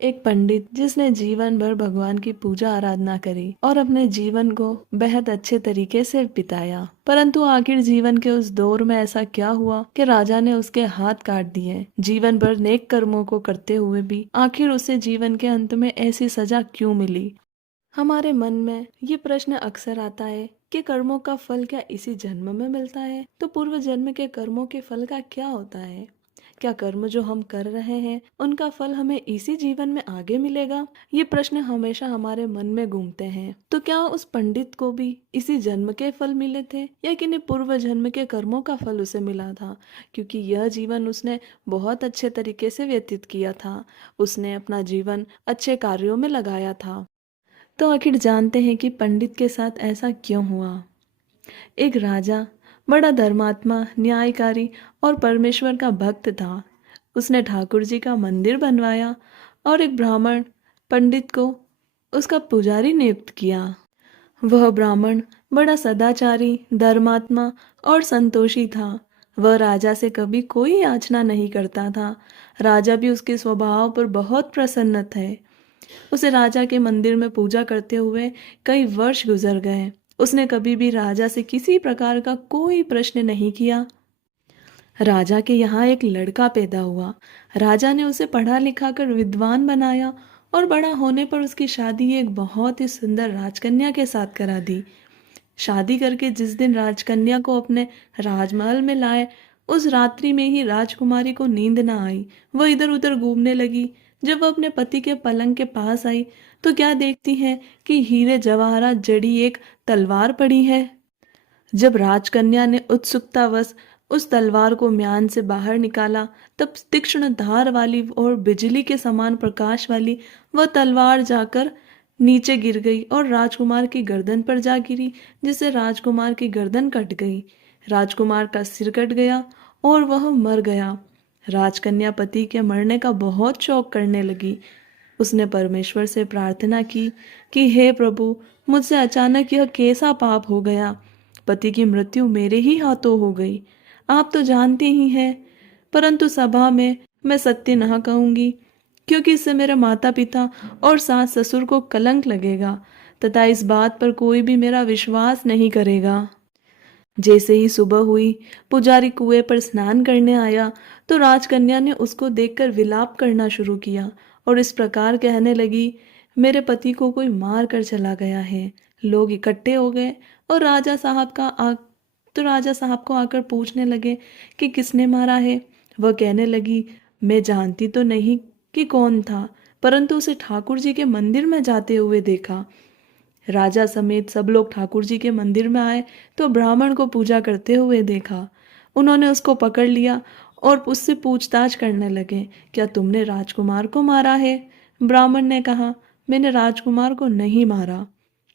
एक पंडित जिसने जीवन भर भगवान की पूजा आराधना करी और अपने जीवन को बेहद अच्छे तरीके से बिताया, परंतु आखिर जीवन के उस दौर में ऐसा क्या हुआ कि राजा ने उसके हाथ काट दिए। जीवन भर नेक कर्मों को करते हुए भी आखिर उसे जीवन के अंत में ऐसी सजा क्यों मिली। हमारे मन में ये प्रश्न अक्सर आता है कि कर्मों का फल क्या इसी जन्म में मिलता है, तो पूर्व जन्म के कर्मों के फल का क्या होता है। क्या कर्म जो हम कर रहे हैं उनका फल हमें इसी जीवन में आगे मिलेगा। ये प्रश्न हमेशा हमारे मन में घूमते हैं। तो क्या उस पंडित को भी इसी जन्म के फल मिले थे या किन्हीं पूर्व जन्म के कर्मों का फल उसे मिला था, क्योंकि यह जीवन उसने बहुत अच्छे तरीके से व्यतीत किया था। उसने अपना जीवन अच्छे कार्यों में लगाया था। तो आखिर जानते हैं कि पंडित के साथ ऐसा क्यों हुआ। एक राजा बड़ा धर्मात्मा, न्यायकारी और परमेश्वर का भक्त था। उसने ठाकुर जी का मंदिर बनवाया और एक ब्राह्मण पंडित को उसका पुजारी नियुक्त किया। वह ब्राह्मण बड़ा सदाचारी, धर्मात्मा और संतोषी था। वह राजा से कभी कोई याचना नहीं करता था। राजा भी उसके स्वभाव पर बहुत प्रसन्न थे। उसे राजा के मंदिर में पूजा करते हुए कई वर्ष गुजर गए। उसने कभी भी राजा से किसी प्रकार का कोई प्रश्न नहीं किया। राजा के यहाँ एक लड़का पैदा हुआ। राजा ने उसे पढ़ा लिखा कर विद्वान बनाया और बड़ा होने पर उसकी शादी एक बहुत ही सुंदर राजकन्या के साथ करा दी। शादी करके जिस दिन राजकन्या को अपने राजमहल में लाए, उस रात्रि में ही राजकुमारी को नींद न आई। वह इधर उधर घूमने लगी। जब वह अपने पति के पलंग के पास आई तो क्या देखती है कि हीरे जवाहरात जड़ी एक तलवार पड़ी है। जब राजकन्या ने उत्सुकतावश उस तलवार को म्यान से बाहर निकाला, तब तीक्ष्ण धार वाली और बिजली के समान प्रकाश वाली वह तलवार जाकर नीचे गिर गई और राजकुमार की गर्दन पर जा गिरी, जिससे राजकुमार की गर्दन कट गई। राजकुमार का सिर कट गया और वह मर गया। राजकन्या पति के मरने का बहुत शोक करने लगी। उसने परमेश्वर से प्रार्थना की कि हे प्रभु, मुझसे अचानक यह कैसा पाप हो गया। पति की मृत्यु मेरे ही हाथों हो गई। आप तो जानते ही हैं, परंतु सभा में मैं सत्य न कहूंगी, क्योंकि इससे मेरे माता पिता और सास ससुर को कलंक लगेगा तथा इस बात पर कोई भी मेरा विश्वास नहीं करेगा। जैसे ही सुबह हुई, पुजारी कुएं पर स्नान करने आया तो राजकन्या ने उसको देखकर विलाप करना शुरू किया और इस प्रकार कहने लगी, मेरे पति को कोई मार कर चला गया है। लोग इकट्ठे हो गए और राजा साहब को आकर पूछने लगे कि किसने मारा है। वह कहने लगी, मैं जानती तो नहीं कि कौन था, परंतु उसे ठाकुर जी के मंदिर में जाते हुए देखा। राजा समेत सब लोग ठाकुर जी के मंदिर में आए तो ब्राह्मण को पूजा करते हुए देखा। उन्होंने उसको पकड़ लिया और उससे पूछताछ करने लगे, क्या तुमने राजकुमार को मारा है। ब्राह्मण ने कहा, मैंने राजकुमार को नहीं मारा।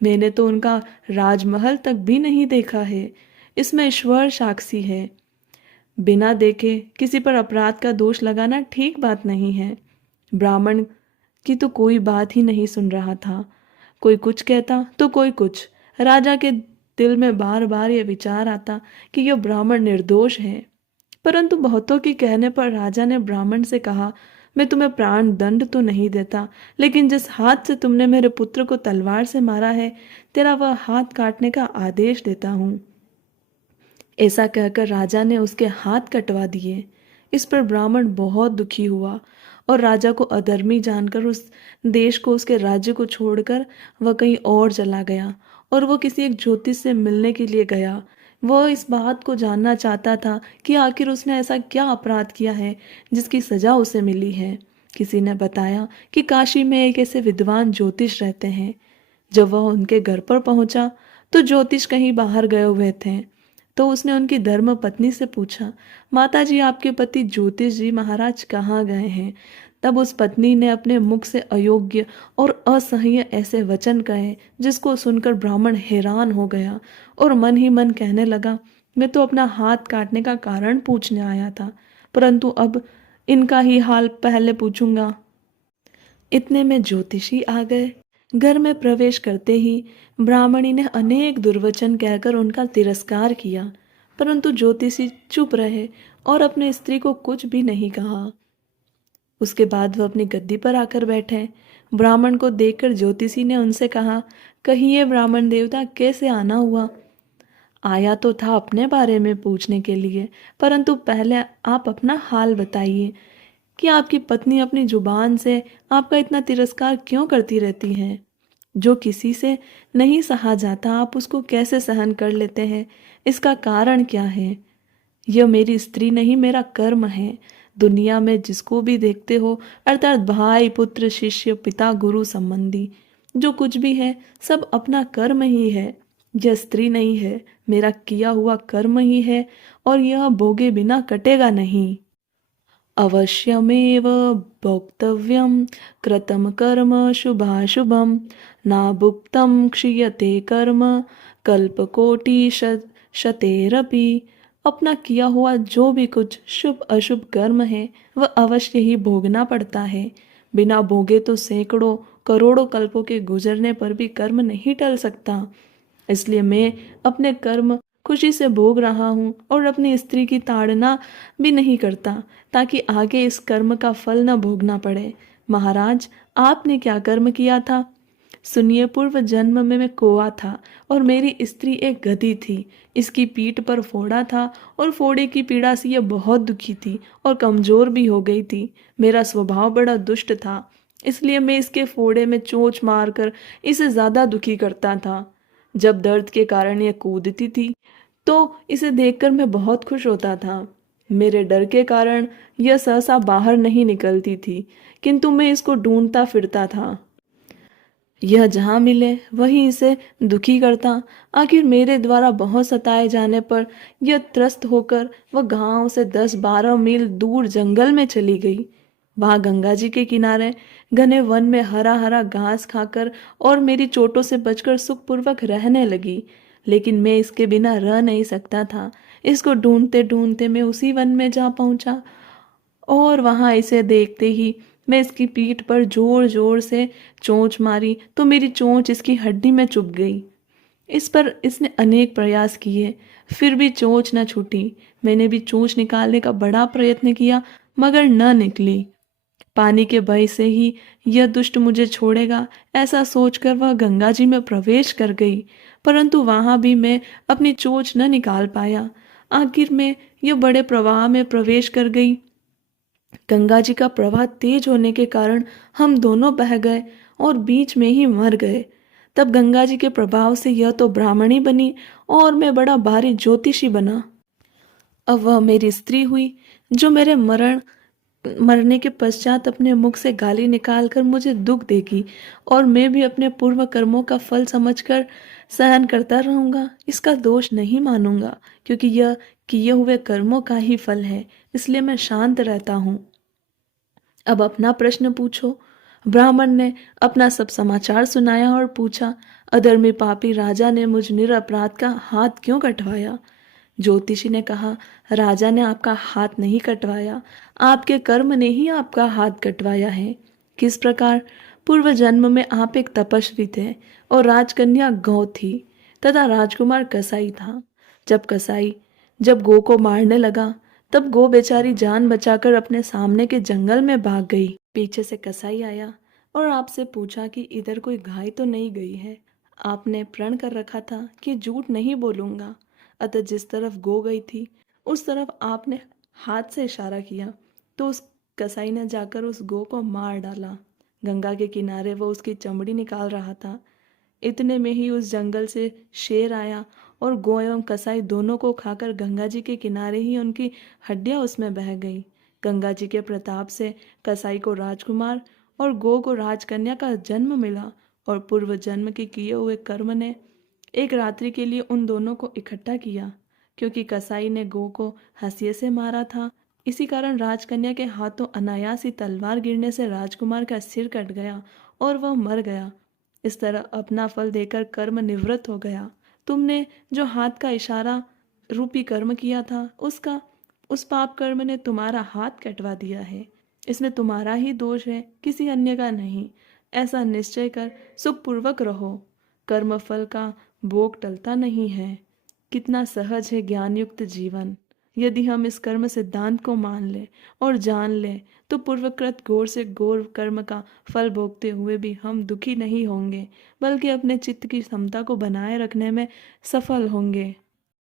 मैंने तो उनका राजमहल तक भी नहीं देखा है। इसमें ईश्वर साक्षी है। बिना देखे किसी पर अपराध का दोष लगाना ठीक बात नहीं है। ब्राह्मण की तो कोई बात ही नहीं सुन रहा था। कोई कुछ कहता तो कोई कुछ। राजा के दिल में बार बार यह विचार आता कि यह ब्राह्मण निर्दोष है, परंतु बहुतों के कहने पर राजा ने ब्राह्मण से कहा, मैं तुम्हें प्राण दंड तो नहीं देता, लेकिन जिस हाथ से तुमने मेरे पुत्र को तलवार से मारा है, तेरा वह हाथ काटने का आदेश देता हूँ। ऐसा कहकर राजा ने उसके हाथ कटवा दिए। इस पर ब्राह्मण बहुत दुखी हुआ और राजा को अधर्मी जानकर उस देश को, उसके राज्य को छोड़कर वह कहीं और चला गया और वह किसी एक ज्योतिष से मिलने के लिए गया। वह इस बात को जानना चाहता था कि आखिर उसने ऐसा क्या अपराध किया है जिसकी सजा उसे मिली है। किसी ने बताया कि काशी में एक ऐसे विद्वान ज्योतिष रहते हैं। जब वह उनके घर पर पहुंचा तो ज्योतिष कहीं बाहर गए हुए थे। तो उसने उनकी धर्म पत्नी से पूछा, माता जी, आपके पति ज्योतिष जी महाराज कहाँ गए हैं। तब उस पत्नी ने अपने मुख से अयोग्य और असह्य ऐसे वचन कहे जिसको सुनकर ब्राह्मण हैरान हो गया और मन ही मन कहने लगा, मैं तो अपना हाथ काटने का कारण पूछने आया था, परंतु अब इनका ही हाल पहले पूछूंगा। इतने में ज्योतिषी आ गए। घर में प्रवेश करते ही ब्राह्मणी ने अनेक दुर्वचन कहकर उनका तिरस्कार किया, परंतु ज्योतिषी चुप रहे और अपने स्त्री को कुछ भी नहीं कहा। उसके बाद वह अपनी गद्दी पर आकर बैठे। ब्राह्मण को देखकर ज्योतिषी ने उनसे कहा, कहिए ब्राह्मण देवता, कैसे आना हुआ? आया तो था अपने बारे में पूछने के लिए, परंतु पहले आप अपना हाल बताइए कि आपकी पत्नी अपनी जुबान से आपका इतना तिरस्कार क्यों करती रहती है? जो किसी से नहीं सहा जाता आप उसको कैसे सहन कर लेते हैं? इसका कारण क्या है? यह मेरी स्त्री नहीं, मेरा कर्म है। दुनिया में जिसको भी देखते हो, अर्थात भाई, पुत्र, शिष्य, पिता, गुरु, संबंधी, जो कुछ भी है सब अपना कर्म ही है। यह स्त्री नहीं है, मेरा किया हुआ कर्म ही है, और यह भोगे बिना कटेगा नहीं। अवश्यमेव भोक्तव्यं कृतं कर्म शुभाशुभं, नाभुक्तं क्षीयते कर्म कल्पकोटि शतेरपि। अपना किया हुआ जो भी कुछ शुभ अशुभ कर्म है वह अवश्य ही भोगना पड़ता है। बिना भोगे तो सैकड़ों करोड़ों कल्पों के गुजरने पर भी कर्म नहीं टल सकता। इसलिए मैं अपने कर्म खुशी से भोग रहा हूँ और अपनी स्त्री की ताड़ना भी नहीं करता, ताकि आगे इस कर्म का फल न भोगना पड़े। महाराज, आपने क्या कर्म किया था? सुनिए, पूर्व जन्म में मैं कौवा था और मेरी स्त्री एक गधी थी। इसकी पीठ पर फोड़ा था और फोड़े की पीड़ा से यह बहुत दुखी थी और कमजोर भी हो गई थी। मेरा स्वभाव बड़ा दुष्ट था, इसलिए मैं इसके फोड़े में चोंच मारकर इसे ज्यादा दुखी करता था। जब दर्द के कारण यह कूदती थी तो इसे देखकर मैं बहुत खुश होता था। मेरे डर के कारण यह सहसा बाहर नहीं निकलती थी, किंतु मैं इसको ढूंढता फिरता था। यह जहाँ मिले वहीं इसे दुखी करता। आखिर मेरे द्वारा बहुत सताए जाने पर यह त्रस्त होकर वह गांव से 10-12 मील दूर जंगल में चली गई। वहां गंगा जी के किनारे घने वन में हरा हरा घास खाकर और मेरी चोटों से बचकर सुखपूर्वक रहने लगी। लेकिन मैं इसके बिना रह नहीं सकता था। इसको ढूंढते ढूंढते मैं उसी वन में जा पहुंचा और वहां इसे देखते ही मैं इसकी पीठ पर जोर जोर से चोंच मारी तो मेरी चोंच इसकी हड्डी में चुभ गई। इस पर इसने अनेक प्रयास किए, फिर भी चोंच न छूटी। मैंने भी चोंच निकालने का बड़ा प्रयत्न किया, मगर न निकली। पानी के भय से ही यह दुष्ट मुझे छोड़ेगा, ऐसा सोचकर वह गंगा जी में प्रवेश कर गई, परंतु वहां भी मैं अपनी चोंच न निकाल पाया। आखिर में यह बड़े प्रवाह में प्रवेश कर गई। गंगा जी का प्रवाह तेज होने के कारण हम दोनों बह गए और बीच में ही मर गए। तब गंगा जी के प्रभाव से यह तो ब्राह्मणी बनी और मैं बड़ा भारी ज्योतिषी बना। अब वह मेरी स्त्री हुई, जो मेरे मरने के पश्चात अपने मुख से गाली निकालकर मुझे दुख देगी, और मैं भी अपने पूर्व कर्मों का फल समझकर सहन करता रहूंगा। इसका दोष नहीं मानूंगा, क्योंकि यह किए हुए कर्मों का ही फल है, इसलिए मैं शांत रहता हूँ। अब अपना प्रश्न पूछो। ब्राह्मण ने अपना सब समाचार सुनाया और पूछा, अधर्मी पापी राजा ने मुझ निरपराध का हाथ क्यों कटवाया? ज्योतिषी ने कहा, राजा ने आपका हाथ नहीं कटवाया, आपके कर्म ने ही आपका हाथ कटवाया है। किस प्रकार? पूर्व जन्म में आप एक तपस्वी थे और राजकन्या गौ थी तथा राजकुमार कसाई था। जब गौ को मारने लगा, तब गौ बेचारी जान बचाकर अपने सामने के जंगल में भाग गई। पीछे से कसाई आया और आपसे पूछा कि इधर कोई गाय तो नहीं गई है? आपने प्रण कर रखा था कि झूठ नहीं बोलूंगा, अतः जिस तरफ गो गई थी उस तरफ आपने हाथ से इशारा किया, तो उस कसाई ने जाकर उस गो को मार डाला। गंगा के किनारे वो उसकी चमड़ी निकाल रहा था। इतने में ही उस जंगल से शेर आया और गो एवं कसाई दोनों को खाकर गंगा जी के किनारे ही उनकी हड्डियां उसमें बह गई। गंगा जी के प्रताप से कसाई को राजकुमार और गो को राजकन्या का जन्म मिला, और पूर्व जन्म के किए हुए कर्म ने एक रात्रि के लिए उन दोनों को इकट्ठा किया। क्योंकि कसाई ने गो को हंसिये से मारा था, इसी कारण राजकन्या के हाथों अनायास ही तलवार गिरने से राजकुमार का सिर कट गया और वह मर गया। इस तरह अपना फल देकर कर्म निवृत्त हो गया। तुमने जो हाथ का इशारा रूपी कर्म किया था, उस पाप कर्म ने तुम्हारा हाथ कटवा दिया है। इसमें तुम्हारा ही दोष है, किसी अन्य का नहीं। ऐसा निश्चय कर सुखपूर्वक रहो। कर्म फल का भोग टलता नहीं है। कितना सहज है ज्ञानयुक्त जीवन। यदि हम इस कर्म सिद्धांत को मान लें और जान लें तो पूर्वकृत घोर से घोर कर्म का फल भोगते हुए भी हम दुखी नहीं होंगे, बल्कि अपने चित्त की समता को बनाए रखने में सफल होंगे।